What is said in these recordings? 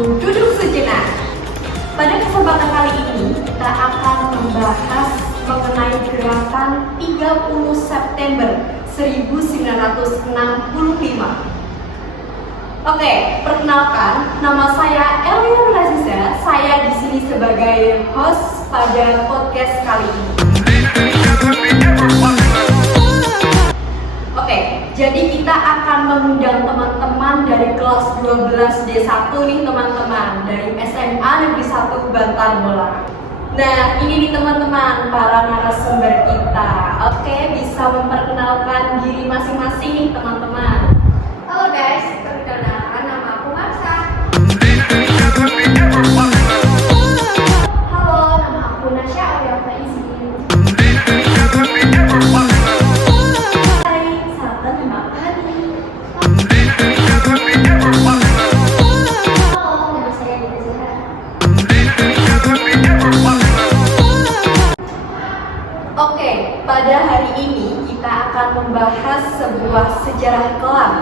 duduk sejenak. Pada kesempatan kali ini kita akan membahas mengenai gerakan 30 September 1965. Oke, perkenalkan, nama saya Elia Laziza. Saya di sini sebagai host pada podcast kali ini. Oke, jadi kita akan mengundang teman-teman dari kelas 12D1 nih teman-teman, dari SMA Negeri 1 Bantar Bolang. Nah, ini nih teman-teman, para narasumber kita. Oke, bisa memperkenalkan diri masing-masing nih teman-teman. Halo guys, perkenalkan nama aku Marsa. Halo, nama aku Nasya Ariafa Izin. Hai, sahabat nama aku Hani. Halo, nama saya Dita Zahra. Oke, pada hari ini kita akan membahas sebuah sejarah kelam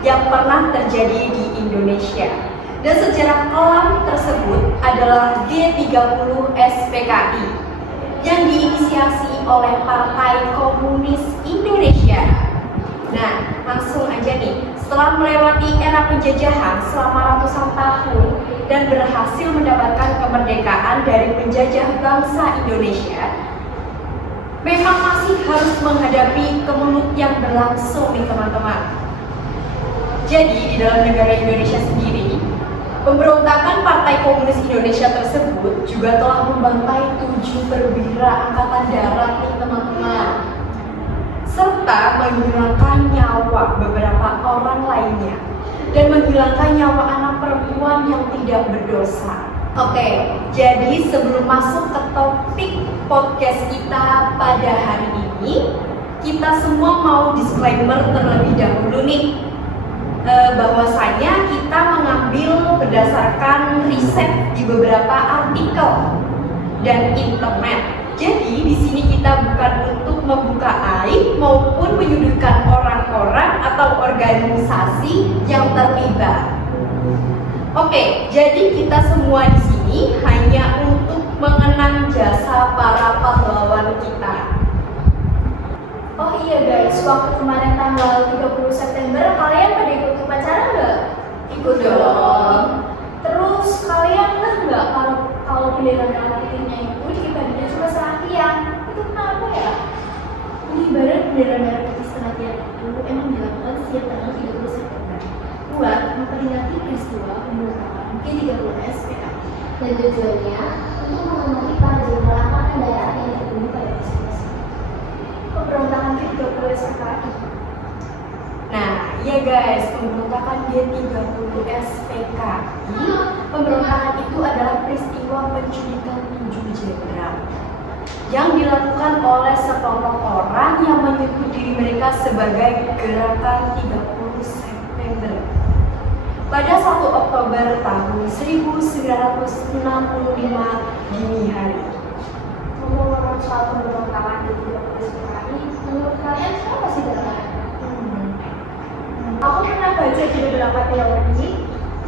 yang pernah terjadi di Indonesia. Dan sejarah kelam tersebut adalah G30 SPKI yang diinisiasi oleh Partai Komunis Indonesia. Nah, langsung aja nih, setelah melewati era penjajahan selama ratusan tahun dan berhasil mendapatkan kemerdekaan dari penjajah bangsa Indonesia, memang masih harus menghadapi kemelut yang berlangsung nih teman-teman. Jadi di dalam negara Indonesia sendiri, pemberontakan Partai Komunis Indonesia tersebut juga telah membantai 7 perwira angkatan darat nih teman-teman, serta menghilangkan nyawa beberapa orang lainnya dan menghilangkan nyawa anak perempuan yang tidak berdosa. Oke, jadi sebelum masuk ke topik podcast kita pada hari ini, kita semua mau disclaimer terlebih dahulu nih, bahwasanya kita mengambil berdasarkan riset di beberapa artikel dan internet. Jadi di sini kita bukan untuk membuka aib maupun menyudutkan orang-orang atau organisasi yang terlibat. Oke, jadi kita semua di sini hanya untuk mengenang jasa para pahlawan kita. Oh iya guys, waktu kemarin tanggal 30 September kalian pada ikut upacara nggak? Ikut dong. Terus kalian nggak kalau pilihan merah putihnya itu dibaginya cuma setengah tiang? Itu kenapa ya? Pengibaran bendera merah putih setengah tiang itu emang dilakukan setiap tanggal 30 September buat memperingati peristiwa pemberontakan G30 SPKI. Dan tujuannya untuk menghormati para jenderal angkatan darat yang terbunuh pada peristiwa Pemberontakan G30 SPKI. Nah, ya guys, pemberontakan G30 SPKI, pemberontakan itu adalah peristiwa penculikan 7 jenderal yang dilakukan oleh sekelompok orang yang menyebut diri mereka sebagai Gerakan 30 September pada 1 Oktober tahun 1965 dini hari. Ngomong-ngomong soal pemberontakan G30 SPKI, menurut kalian siapa sih dalamnya? Aku pernah baca di beberapa teori,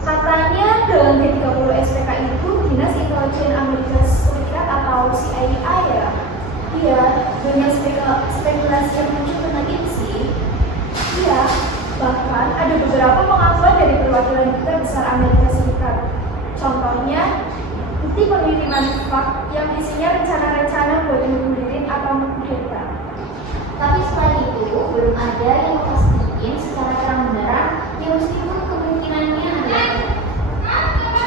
katanya dalam G30 SPKI itu Dinas Intelijen Amerika Serikat atau CIA ya. Iya, banyak spekulasi yang muncul tentang itu sih. Iya, bahkan ada beberapa pengakuan dari perwakilan duta besar Amerika Serikat. Contohnya, bukti pengiriman fax yang isinya rencana-rencana buat ngundurin atau mengkudeta. Tapi selain itu, belum ada yang memastikan secara terang-benderang yang meskipun kemungkinannya adalah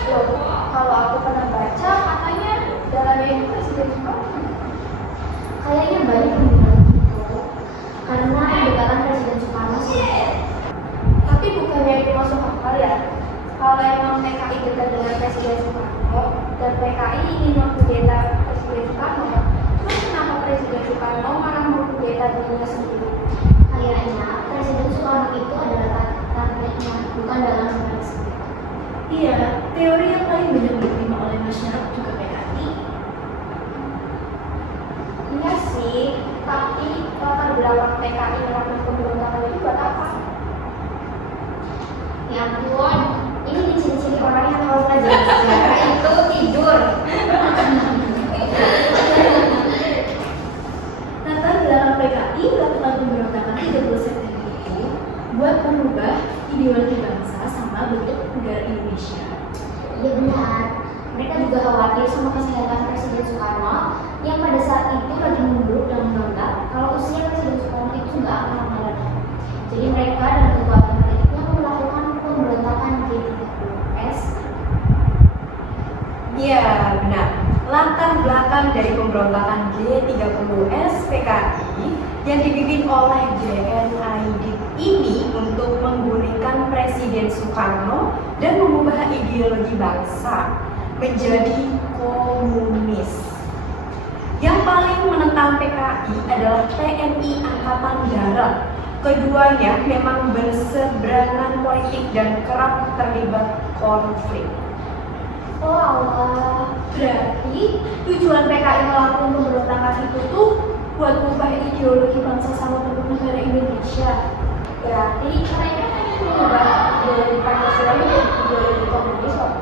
Loh, kalau aku pernah baca, katanya dalamnya itu Presiden Soekarno. kayaknya banyak yang bilang gitu karena pendekatan Presiden Soekarno sih. Tapi bukannya itu masuk akal ya? Kalau emang PKI dekat dengan Presiden Soekarno dan PKI ingin mengkudeta Presiden Soekarno, terus kenapa Presiden Soekarno malah mengkudeta dirinya sendiri? Kayaknya Presiden Soekarno itu adalah targetnya, bukan dalam konteks. Iya, teori yang paling banyak diterima oleh masyarakat juga PKI. Iya sih, tapi latar belakang PKI melakukan pemberontakan itu buat apa? Ya ampun, ini ciri-ciri orang pokoknya kalau pelajaran sejarah itu tidur. Latar belakang PKI melakukan pemberontakan 30 September itu buat mengubah ideologi bangsa sama bentuk negara Indonesia. Ya benar. Mereka juga khawatir sama kesehatan Presiden Soekarno yang pada saat itu lagi memburuk dan menolak kalau usia Presiden Soekarno itu nggak akan lama lagi. Jadi mereka dan kekuatan politiknya melakukan pemberontakan G30S. Iya, benar. Latar belakang dari pemberontakan G30S PKI yang dipimpin oleh JN Aidit ini untuk menggulingkan Presiden Soekarno dan mengubah ideologi bangsa menjadi komunis. Yang paling menentang PKI adalah TNI Angkatan Darat. Keduanya memang berseberangan politik dan kerap terlibat konflik. Oh Allah, berarti tujuan PKI melakukan pemberontakan itu tuh buat mengubah ideologi bangsa sama bentuk negara Indonesia. Berarti mereka hanya mengubah ideologi Pancasila menjadi ideologi komunis kok.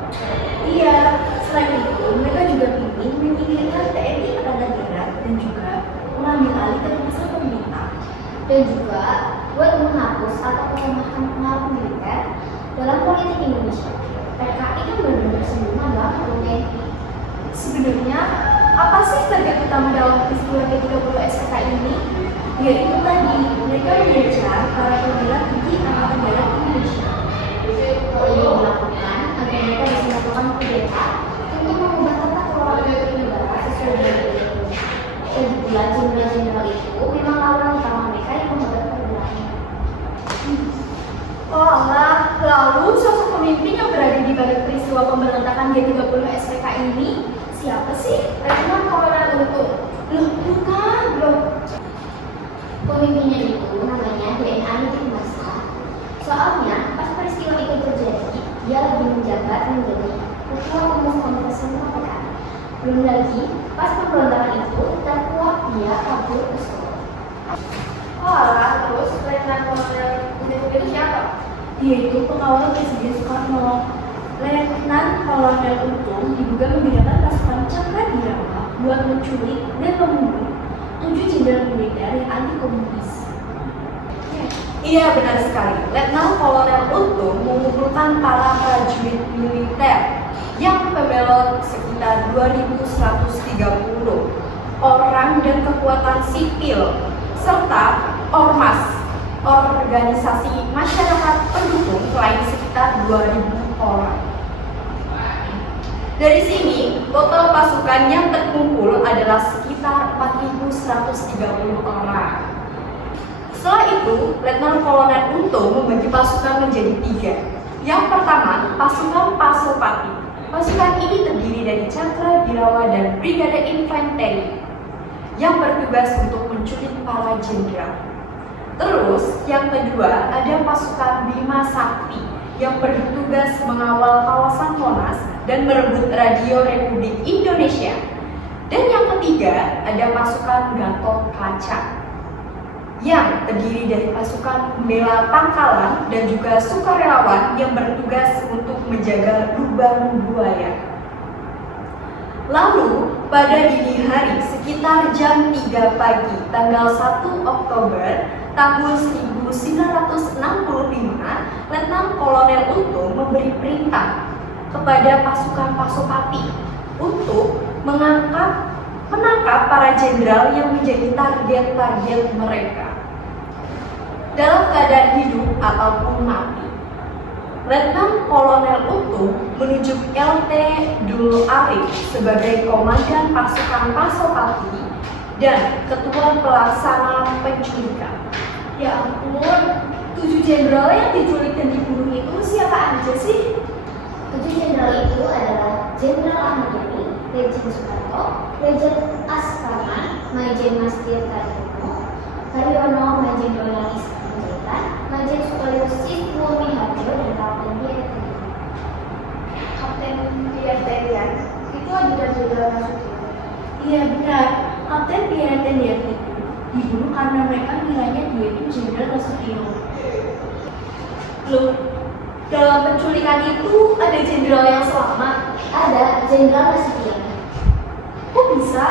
Iya, selain itu mereka juga ingin menyingkirkan TNI Angkatan Darat dan juga mengambil alih kekuasaan pemerintah. Dan juga buat menghapus atau melemahkan pengaruh militer dalam politik Indonesia. PKI kan benar-benar sebelumnya adalah TNI. Sebenarnya apa sih target utama dalam peristiwa G30S PKI ini? Yaitu tadi mereka mengejar para perwira tinggi Angkatan Darat Indonesia. Hal ini dilakukan agar mereka bisa melakukan kudeta untuk mengubah tata kelola negara sesuai dengan ideologi. Dan juga jenderal-jenderal itu memang lawan utama mereka yang membuat pergerakan. Oh Allah, lalu sosok pemimpin yang berada di balik peristiwa pemberontakan G30S PKI ini siapa sih? Letnan Kolonel Untung. Loh, bukan, loh. Pemimpinnya itu namanya DNA Masa. Soalnya pas peristiwa itu terjadi, dia lagi menjabat menjadi Ketua Umum Kongres PKI. Belum lagi, pas pemberontakan itu terkuat dia kabur ke Solo. Oh alah, terus Letnan Kolonel Untung itu siapa? Dia itu pengawal Presiden Soekarno. Letnan Kolonel Untung diduga menggunakan pasukan Cakradirawa buat menculik dan membunuh 7 jenderal militer yang anti komunis. Iya, benar sekali. Letnan Kolonel Untung mengumpulkan para prajurit militer yang pembelot sekitar 2.130 orang dan kekuatan sipil serta ormas organisasi masyarakat pendukung lain sekitar 2.000 orang. Dari sini, total pasukan yang terkumpul adalah sekitar 4.130 orang. Setelah itu, Letnan Kolonel Untung membagi pasukan menjadi 3. Yang pertama, pasukan Pasopati. Pasukan ini terdiri dari Cakradirawa dan Brigade Infanteri yang bertugas untuk menculik para jenderal. Terus, yang kedua, ada pasukan Bima Sakti yang bertugas mengawal kawasan Monas dan merebut radio Republik Indonesia. Dan yang ketiga, ada pasukan Gatot Kaca yang terdiri dari pasukan pembela Pangkalan dan juga sukarelawan yang bertugas untuk menjaga lubang buaya. Lalu, pada dini hari sekitar jam 3 pagi tanggal 1 Oktober tahun 1965, Letnan Kolonel Untung memberi perintah kepada pasukan Pasopati untuk menangkap para jenderal yang menjadi target-target mereka dalam keadaan hidup ataupun mati. Letnan Kolonel Untung menunjuk LT Dul Arif sebagai komandan pasukan Pasopati dan ketua pelaksana penculikan. Ya ampun, 7 jenderal yang diculik dan dibunuh itu siapa aja sih? 7 jenderal itu adalah Jenderal Ahmad Yani, Lejen Soeharto, Lejen Asparman, Majen Mas Tirta Karyono, Majen Royal Panjaitan, Majen Sukaryo Sifwumi Harjo, dan Kapten Pierre Tenian. Kapten Pierre Tenian itu ajudan Jenderal Nasution. Iya benar, Kapten Pierre Tenian itu dibunuh karena mereka mengira dia itu Jenderal Nasution. Loh, Dalam penculikan itu ada jenderal yang selamat. Ada Jenderal Nasution. Kok bisa?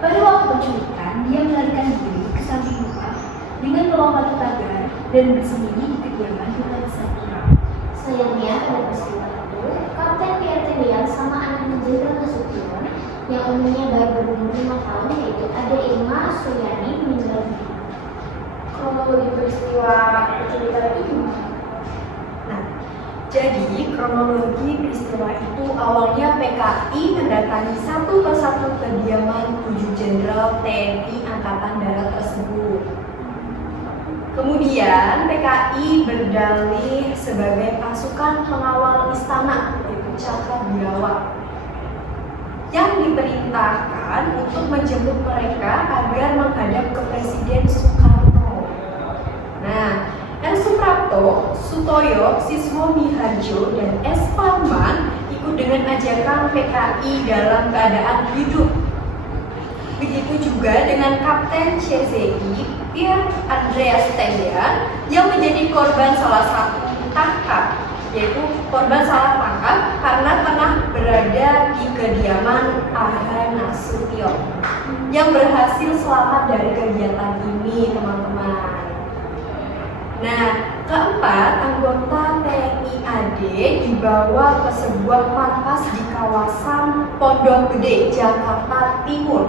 Pada waktu penculikan, dia melarikan diri ke samping rumah dengan melompati pagar dan bersembunyi di kediaman Duta Besar Irak. Sayangnya pada peristiwa itu, Kapten Pierre Tilian sama anaknya Jenderal Nasution yang umurnya baru berumur 5 tahun yaitu Ade Irma Suryani meninggal dunia. Kronologi peristiwa penculikan itu gimana? Nah, jadi kronologi peristiwa itu awalnya PKI mendatangi satu persatu kediaman 7 jenderal TNI Angkatan Darat tersebut. Kemudian PKI berdalih sebagai pasukan pengawal istana, yaitu Cakrawirawa, yang diperintahkan untuk menjemput mereka agar menghadap ke Presiden Soekarno. Nah, R. Suprapto, Sutoyo, Siswo Miharjo, dan S. Parman ikut dengan ajakan PKI dalam keadaan hidup. Begitu juga dengan Kapten CZI, Pierre Andreas Tendian, yang menjadi korban salah satu tangkap, yaitu korban salah tangkap karena tengah berada di kediaman Aha Nasution, yang berhasil selamat dari kegiatan ini, teman-teman. Nah, keempat, anggota TNI AD dibawa ke sebuah markas di kawasan Pondok Gede, Jakarta Timur.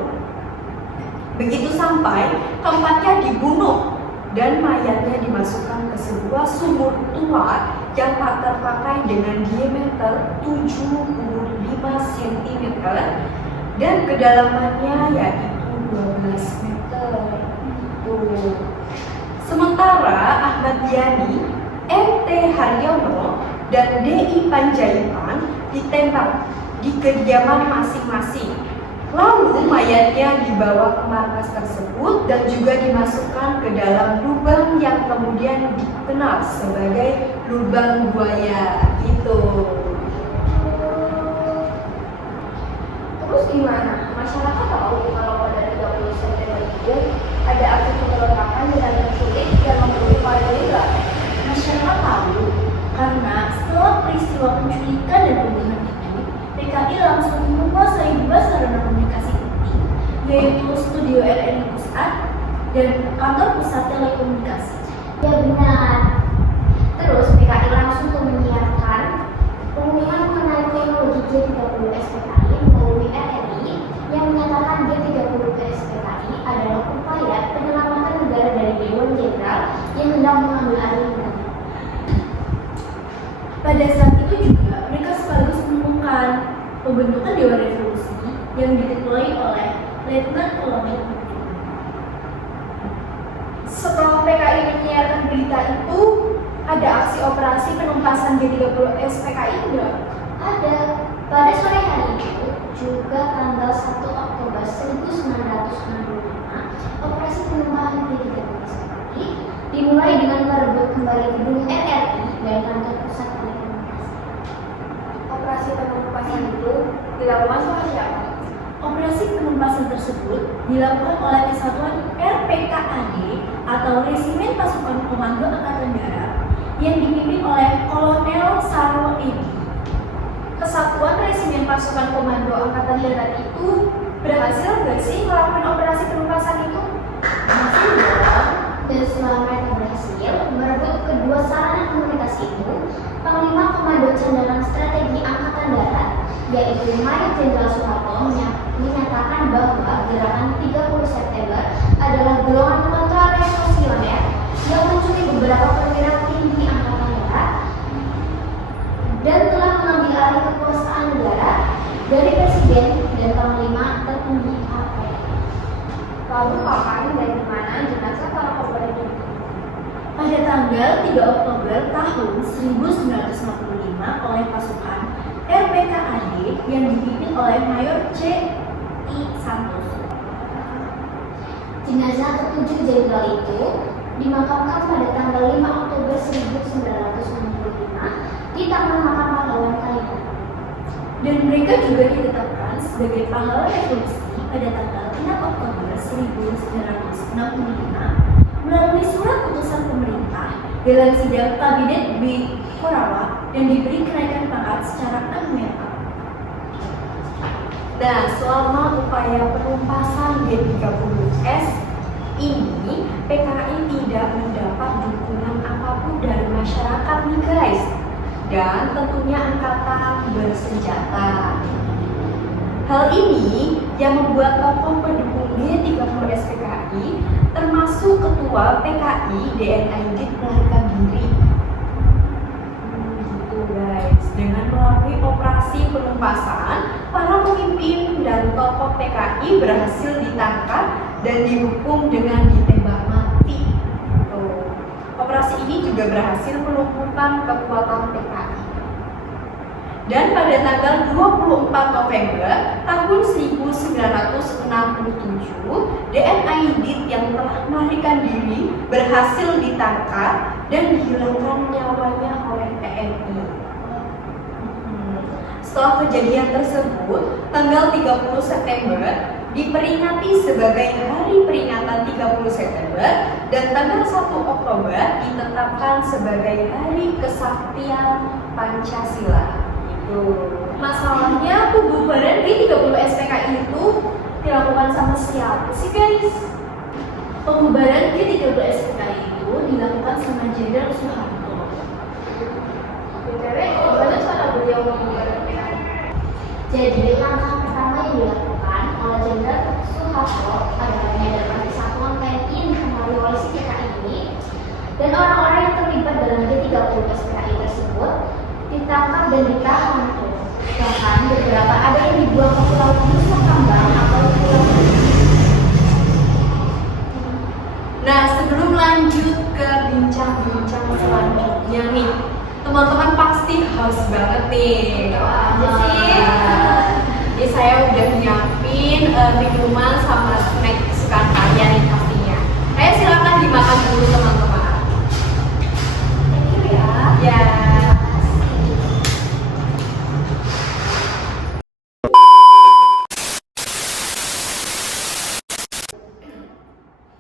Begitu sampai, keempatnya dibunuh dan mayatnya dimasukkan ke sebuah sumur tua yang tak terpakai dengan diameter 75 cm dan kedalamannya yaitu 12 meter. Tuh. Sementara Ahmad Yani, M.T. Haryono, dan D.I. Panjaitan ditembak di kediaman masing-masing. Lalu mayatnya dibawa ke markas tersebut dan juga dimasukkan ke dalam lubang yang kemudian dikenal sebagai lubang buaya. Gitu. Terus gimana? Masyarakat tahu kalau pada 30 September itu ada aksi pemberontakan dengan penculik dan membunuh para jenderal. Masyarakat tahu karena setelah peristiwa penculikan dan pembunuhan itu, PKI langsung menguasai dua sarana komunikasi penting, yaitu Studio RRI Pusat dan Kantor Pusat Telekomunikasi. Ya benar. Terus PKI langsung menyiapkan pengumuman mengenai teknologi G30 SPKI melalui RRI yang menyatakan G30 SPKI adalah upaya penyelamatan negara dari Dewan Jenderal yang hendak mengambil alih negara. Pada saat itu juga mereka sekaligus mengumumkan pembentukan Dewan Revolusi yang diketuai oleh Letnan Kolonel Putri. Setelah PKI menyiarkan berita itu, ada aksi operasi penumpasan G30 SPKI enggak? Ada. Pada sore hari itu, juga tanggal 1 Oktober 1965, operasi penumpahan G30 SPKI dimulai dengan merebut kembali gedung RRI dan kantor pusat telekomunikasi. Operasi penumpasan itu dilakukan sama siapa? Operasi penumpasan tersebut dilakukan oleh Kesatuan RPKAD atau Resimen Pasukan Komando Angkatan Darat yang dipimpin oleh Kolonel Sarwo Edi. Kesatuan Resimen Pasukan Komando Angkatan Darat itu berhasil nggak sih melakukan operasi penumpasan itu? Masih dong. Dan setelah mereka berhasil merebut kedua sarana komunikasi itu, Panglima Komando Cadangan Strategi Angkatan Darat, yaitu Mayor Jenderal Soeharto, menyatakan bahwa gerakan 30 September adalah golongan kontra-revolusioner yang mencuri beberapa perwira tinggi Angkatan Darat dan telah mengambil alih kekuasaan negara dari Presiden dan Panglima tertinggi APR. Lalu kapan dan di mana jenazah para korban itu? Pada tanggal 3 Oktober tahun 1965 oleh pasukan RPKAD yang dipimpin oleh Mayor C.I. Santoso. Jenazah ketujuh jenderal itu dimakamkan pada tanggal 5 Oktober 1965 di Taman Makam Pahlawan Kalimantan. Dan mereka juga ditetapkan sebagai pahlawan revolusi pada tanggal 6 Oktober 1965 melalui surat putusan pemerintah dalam sidang kabinet di Korawa dan diberi kenaikan pangkat secara anumerikal. Nah, selama upaya penumpasan G30S ini, PKI tidak mendapat dukungan apapun dari masyarakat nih guys, dan tentunya angkatan bersenjata. Hal ini yang membuat tokoh pendukung G30S PKI termasuk ketua PKI DN Aidit melarikan diri. Gitu guys, dengan melalui operasi penumpasan, para pemimpin dan tokoh PKI berhasil ditangkap dan dihukum dengan ditembak mati. Tuh. Operasi ini juga berhasil melumpuhkan kekuatan PKI. Dan pada tanggal 24 November tahun 1967, DN Aidit yang telah melarikan diri berhasil ditangkap dan dihilangkan nyawanya oleh TNI. Setelah kejadian tersebut, tanggal 30 September diperingati sebagai Hari Peringatan 30 September dan tanggal 1 Oktober ditetapkan sebagai Hari Kesaktian Pancasila. Masalahnya pembubaran G30S PKI itu dilakukan sama siapa sih guys? Pembubaran G30S PKI itu dilakukan sama Jenderal Soeharto. BTW, gimana cara beliau membubarkan PKI? Jadi langkah pertama yang dilakukan oleh Jenderal Soeharto adalah menyadapkan kesatuan TNI yang dipengaruhi oleh si PKI ini, dan orang-orang yang terlibat dalam G30S PKI tersebut ditangkap dan ditahan. Bahkan beberapa ada yang dibuang ke Pulau Nusa Kambangan atau Pulau. Nah, sebelum lanjut ke bincang-bincang selanjutnya nih, teman-teman pasti haus banget nih. Jadi saya udah nyiapin minuman sama snack kesukaan kalian nih pastinya. Ayo silakan dimakan dulu teman-teman. Thank you ya. Ya.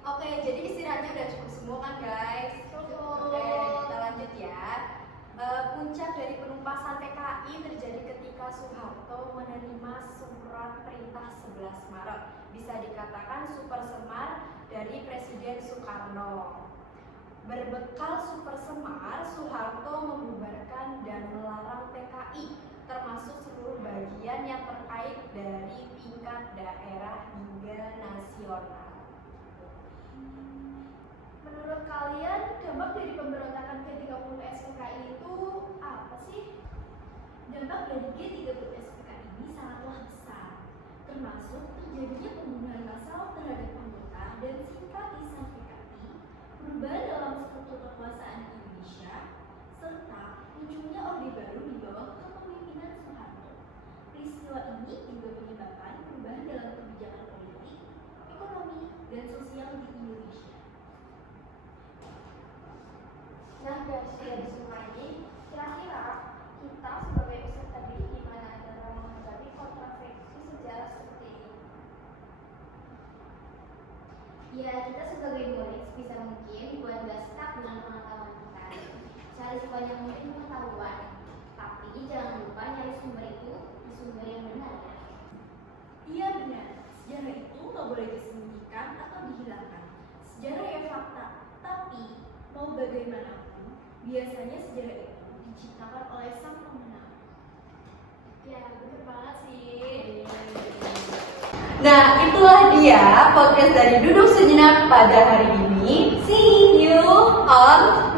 Oke, jadi istirahatnya udah cukup semua kan guys? Cukup. Oke, kita lanjut ya. Puncak dari penumpasan PKI terjadi ketika Soeharto menerima surat perintah 11 Maret. Bisa dikatakan super semar dari Presiden Soekarno. Berbekal super semar, Soeharto membubarkan dan melarang PKI, termasuk seluruh bagian yang terkait dari tingkat daerah hingga nasional. Menurut kalian, dampak dari pemberontakan G30S PKI itu apa sih? Dampak dari G30S PKI ini sangatlah besar, termasuk terjadinya pembunuhan massal terhadap anggota dan simpatisan PKI, perubahan dalam struktur kekuasaan Indonesia, serta munculnya Orde Baru di bawah kepemimpinan Soeharto. Peristiwa ini juga menyebabkan perubahan dalam kebijakan politik, ekonomi, dan sosial di Indonesia. Nah guys, dari semua ini, kira-kira kita sebagai peserta didik gimana dalam menghadapi kontroversi sejarah seperti ini? Ya, kita sebagai murid sebisa mungkin buat gak stuck dengan pengetahuan kita. Cari sebanyak mungkin pengetahuan, tapi jangan lupa nyari sumber itu di sumber yang benar ya. Iya benar, sejarah itu nggak boleh disembunyikan atau dihilangkan. Sejarah ya fakta, tapi mau bagaimanapun, biasanya sejarah itu diciptakan oleh sang pemenang. Ya, benar banget sih. Nah, itulah dia podcast dari Duduk Sejenak pada hari ini. See you on